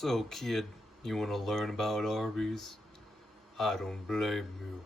So, kid, you want to learn about Arby's? I don't blame you.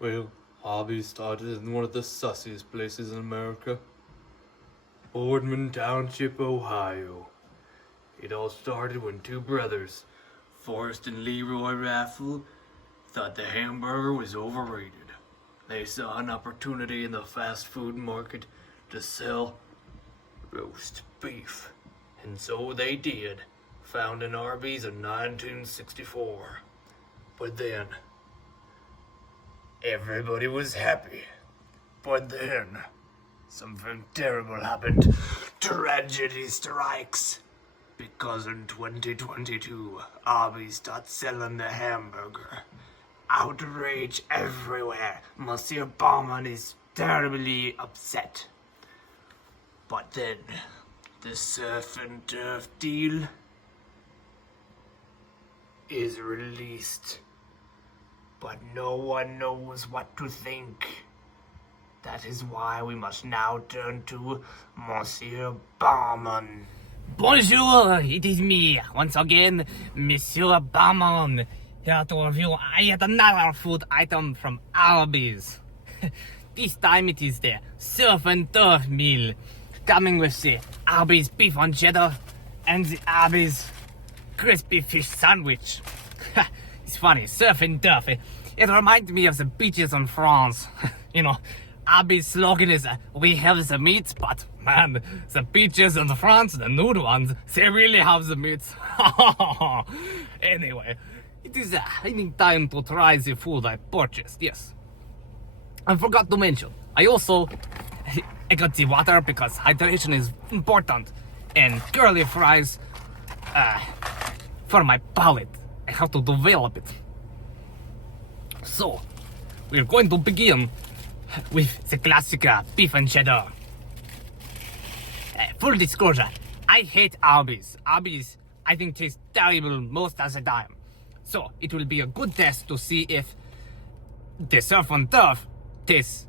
Well, Arby's started in one of the sussiest places in America, Boardman Township, Ohio. It all started when two brothers, Forrest and Leroy Raffle, thought the hamburger was overrated. They saw an opportunity in the fast food market to sell roast beef, and so they did. Found in Arby's in 1964. But then, everybody was happy. But then, something terrible happened. Tragedy strikes. Because in 2022, Arby's started selling the hamburger. Outrage everywhere. Monsieur Bauman is terribly upset. But then, the surf and turf deal is released, but no one knows what to think. That is why we must now turn to Monsieur Barman. Bonjour, it is me, once again, Monsieur Barman, here to review yet another food item from Arby's. This time it is the surf and turf meal, coming with the Arby's beef on cheddar and the Arby's crispy fish sandwich. It's funny, surf and turf. It reminds me of the beaches in France. You know, Arby's slogan is, we have the meats, but man, the beaches in France, the nude ones, they really have the meats. Anyway, it is I think time to try the food I purchased, yes. I forgot to mention, I got the water because hydration is important, and curly fries, for my palate. I have to develop it. So, we're going to begin with the classic beef and cheddar. Full disclosure, I hate Arby's. Arby's, I think, tastes terrible most of the time. So, it will be a good test to see if the surf and turf tastes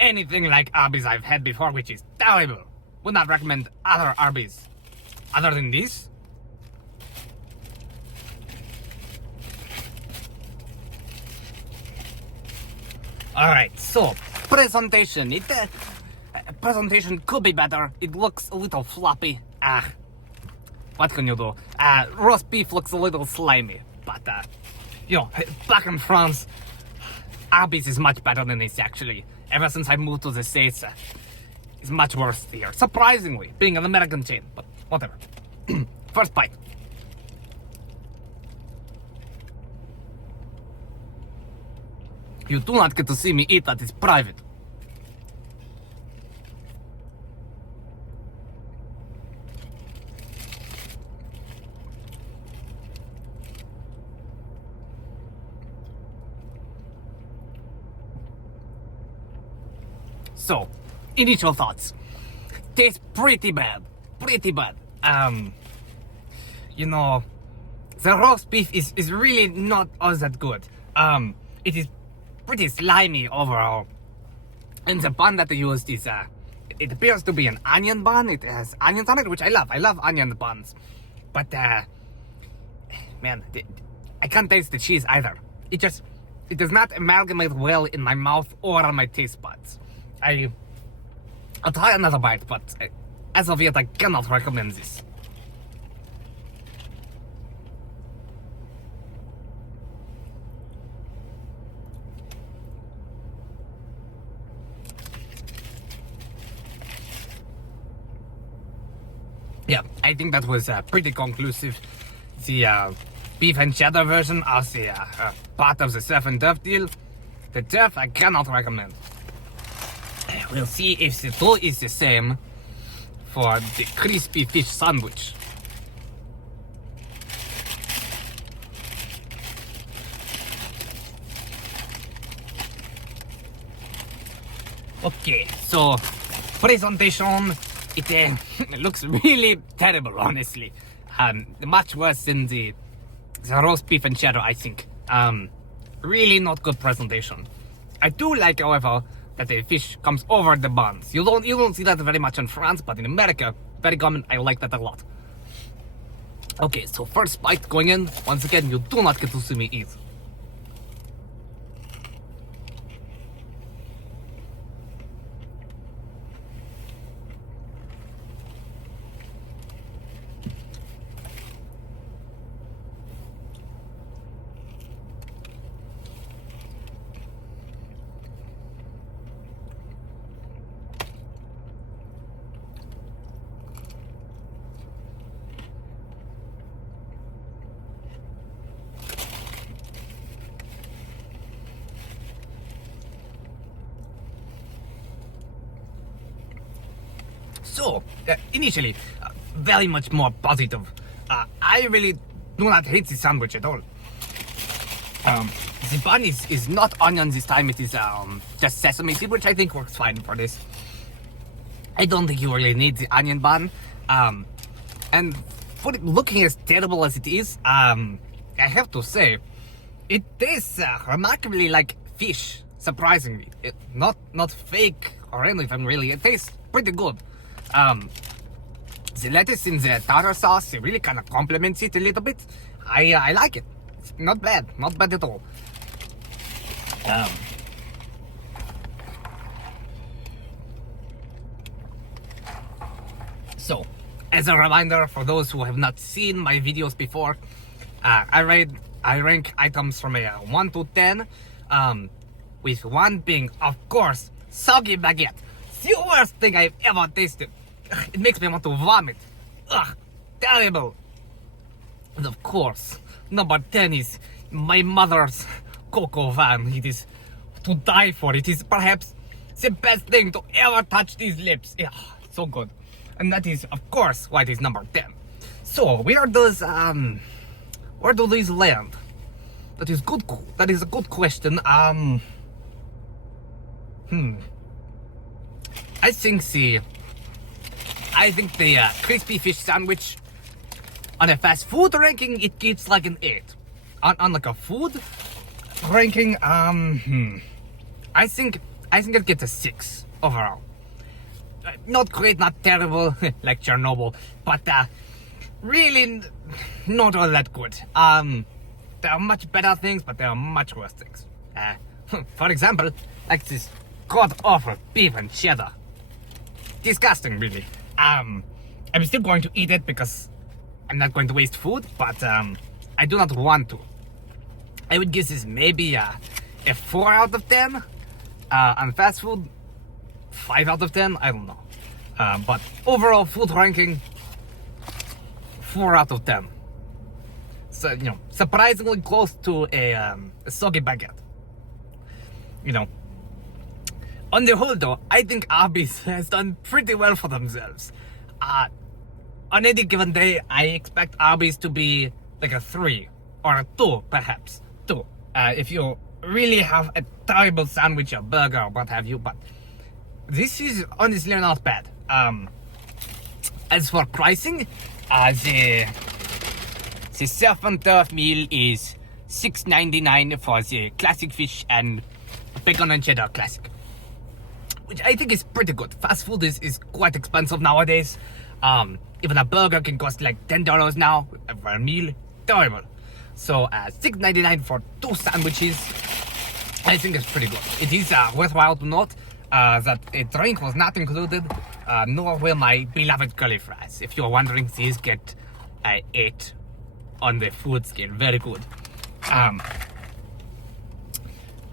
anything like Arby's I've had before, which is terrible. Would not recommend other Arby's. Other than this, alright, so presentation. Presentation could be better. It looks a little floppy. What can you do? Roast beef looks a little slimy, but you know, back in France, Arby's is much better than this actually. Ever since I moved to the States, it's much worse here. Surprisingly, being an American chain, but whatever. First bite. You do not get to see me eat, that is private. So, initial thoughts. Tastes pretty bad. Pretty bad. You know, the roast beef is really not all that good. It is pretty slimy overall. And the bun that they used is, it appears to be an onion bun. It has onions on it, which I love. I love onion buns. But, man, I can't taste the cheese either. It does not amalgamate well in my mouth or on my taste buds. I'll try another bite, but as of yet, I cannot recommend this. Yeah, I think that was pretty conclusive. The beef and cheddar version of the part of the surf and turf deal. The turf I cannot recommend. We'll see if the dough is the same for the crispy fish sandwich. Okay, so presentation, it looks really terrible, honestly. Much worse than the roast beef and cheddar, I think. Really not good presentation. I do like, however, that the fish comes over the buns. You don't see that very much in France, but in America, very common. I like that a lot. Okay, so first bite going in. Once again, you do not get to see me eat. So, initially, very much more positive. I really do not hate the sandwich at all. The bun is not onion this time, it is just sesame seed, which I think works fine for this. I don't think you really need the onion bun. And for it looking as terrible as it is, I have to say, it tastes remarkably like fish, surprisingly. Not fake or anything really, it tastes pretty good. The lettuce in the tartar sauce, it really kind of complements it a little bit. I like it. It's not bad at all. So, as a reminder for those who have not seen my videos before, I rank items from a 1 to 10, with 1 being, of course, soggy baguette. The worst thing I've ever tasted. It makes me want to vomit. Ugh, terrible. And of course, number 10 is my mother's cocoa van. It is to die for. It is perhaps the best thing to ever touch these lips. Yeah, so good. And that is, of course, why it is number 10. So, where do these land? That is good. That is a good question. I think the crispy fish sandwich on a fast food ranking, it gets like an 8. On like a food ranking, I think it gets a 6 overall. Not great, not terrible, like Chernobyl, but really not all that good. There are much better things, but there are much worse things. For example, like this god-awful beef and cheddar. Disgusting, really. I'm still going to eat it because I'm not going to waste food, but I do not want to. I would give this maybe a 4 out of 10. On fast food, 5 out of 10, I don't know. But overall food ranking, 4 out of 10. So, you know, surprisingly close to a soggy baguette. You know, on the whole though, I think Arby's has done pretty well for themselves. On any given day, I expect Arby's to be like a 3 or a 2, perhaps. 2. If you really have a terrible sandwich or burger or what have you, but this is honestly not bad. As for pricing, the surf and turf meal is $6.99 for the classic fish and bacon and cheddar classic, which I think is pretty good. Fast food is quite expensive nowadays. Even a burger can cost like $10 now for a meal. Terrible. So $6.99 for 2 sandwiches, I think is pretty good. It is worthwhile to note that a drink was not included, nor will my beloved curly fries. If you're wondering, these get 8 on the food scale. Very good.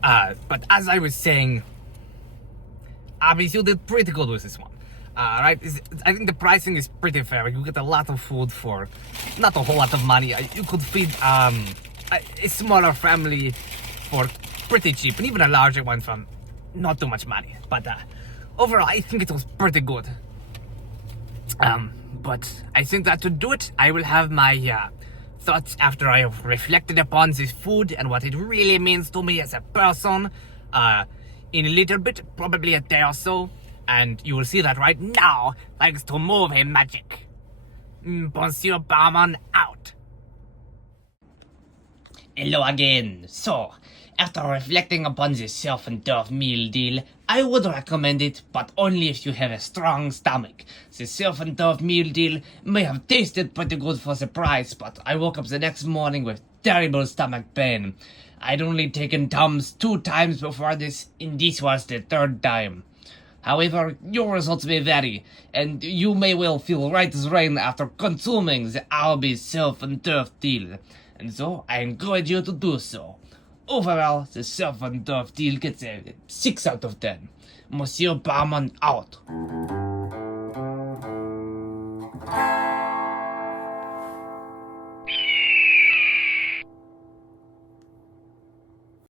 But as I was saying, Arby's, you did pretty good with this one. Right? I think the pricing is pretty fair. You get a lot of food for not a whole lot of money. You could feed a smaller family for pretty cheap, and even a larger one for not too much money. But overall, I think it was pretty good. But I think that to do it, I will have my thoughts after I have reflected upon this food and what it really means to me as a person in a little bit, probably a day or so. And you will see that right now, thanks to movie magic. Monsieur Barman out. Hello again. So, after reflecting upon the surf and turf meal deal, I would recommend it, but only if you have a strong stomach. The surf and turf meal deal may have tasted pretty good for the price, but I woke up the next morning with terrible stomach pain. I'd only taken Tums 2 times before this, and this was the 3rd time. However, your results may vary, and you may well feel right as rain after consuming the Arby surf and turf deal, and so I encourage you to do so. Overall, the surf and turf deal gets a 6 out of 10. Monsieur Barman out.